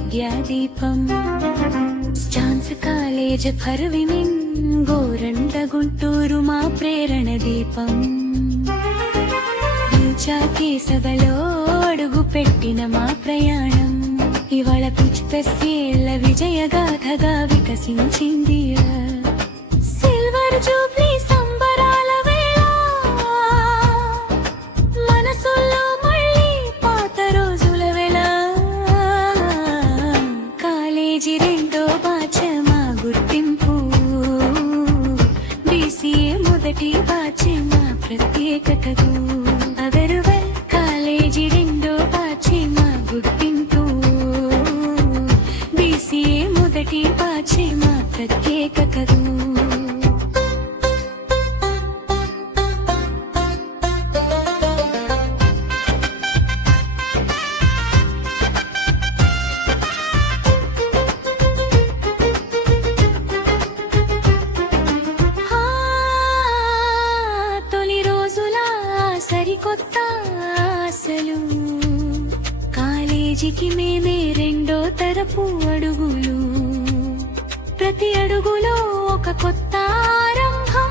విద్యాదీపం St Ann's college for women Gorantla Guntur మా ప్రేరణ దీపం కేసవలో అడుగు పెట్టిన మా ప్రయాణం ఇవాళ పిచ్చేళ్ళ విజయగాథగా వికసించింది సిల్వర్ జూబ్లీ సంబరాల వేళ మనసుల్లో మళ్ళీ పాత రోజుల వేళ కాలేజీ రెండో బ్యాచ్ మా గుర్తింపు BCA మొదటి బ్యాచ్ మా ప్రత్యేకతకు కాలేజీ రెండో బ్యాచ్ మా గుర్తింపు BCA మొదటి బ్యాచ్ మా ప్రత్యేకతకు సరికొత్త ఆశలు కాలేజీకి మేమే రెండో తరపు అడుగులు ప్రతి అడుగులో ఒక కొత్త ఆరంభం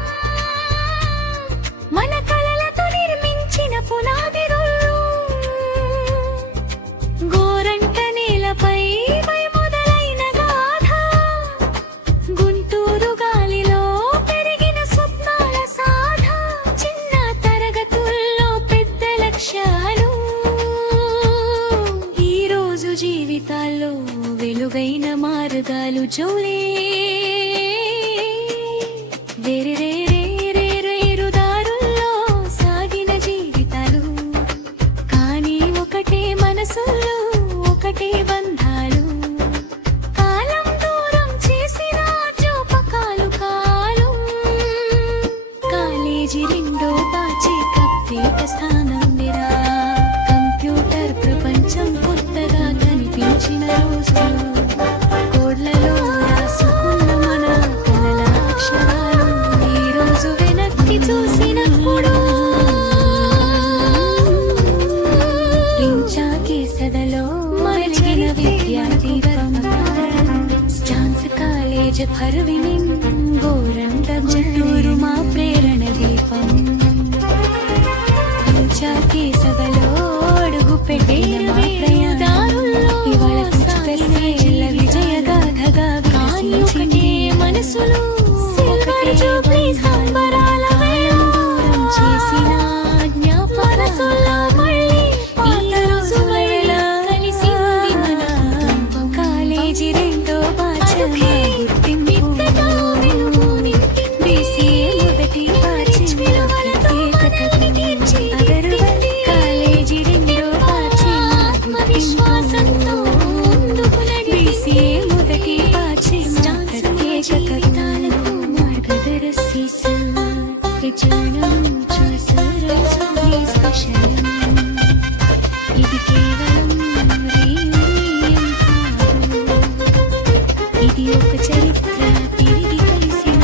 మన కలలతో నిర్మించిన పునాది గోరంట నేలపై మొదలైన గాథ గుంటూరు గాలిలో పెరిగిన స్వప్నాల సాధ చిన్న తరగతుల్లో పెద్ద లక్ష్యాలు ఈ రోజు జీవితాల్లో వెలుగైన మార్గాలు జోలే వేరు దారుల్లో సాగిన జీవితాలు కానీ ఒకటే మనసుల్లో ఒకటే బంధాలు కాలం దూరం చేసిన జ్ఞాపకాలు కాలం కాలేజీ రెండో బ్యాచ్ ప్రత్యేక స్థానం కంప్యూటర్ ప్రపంచం కొత్తగా కనిపించిన రోజులు కోడ్లలో రాసుకున్న మన కలల అక్షరాలు ఈ రోజు వెనక్కి చూసినప్పుడు కేసదలో మరిగిన విద్యాదీపం St Ann's college for women Gorantla Guntur మా ప్రేరణ దీపం కేసదలో అడుగు పెట్టిన మా ప్రయాణం ఇవాళ పిచ్చేళ్ళ విజయగాథగా వికసించింది మనసులు సిల్వర్ జూబ్లీ సంబరాల వేళ దూరం చేసిన జ్ఞాపకాల మళ్ళీ పాత రోజుల వేళ కలిసింది మన కాలేజీ రెండో బ్యాచ్ మా గుర్తింపు BCA మొదటి బ్యాచ్ మా ప్రత్యేకతకు కాలేజీ రెండో బ్యాచ్ మా విశ్వాసంతో BCA మొదటి బ్యాచ్ మా ప్రత్యేకతకు మార్గదర్శి ఇది కేవలం రీయూనియన్ కాదు ఇది ఒక చరిత్ర తిరిగి కలిసిన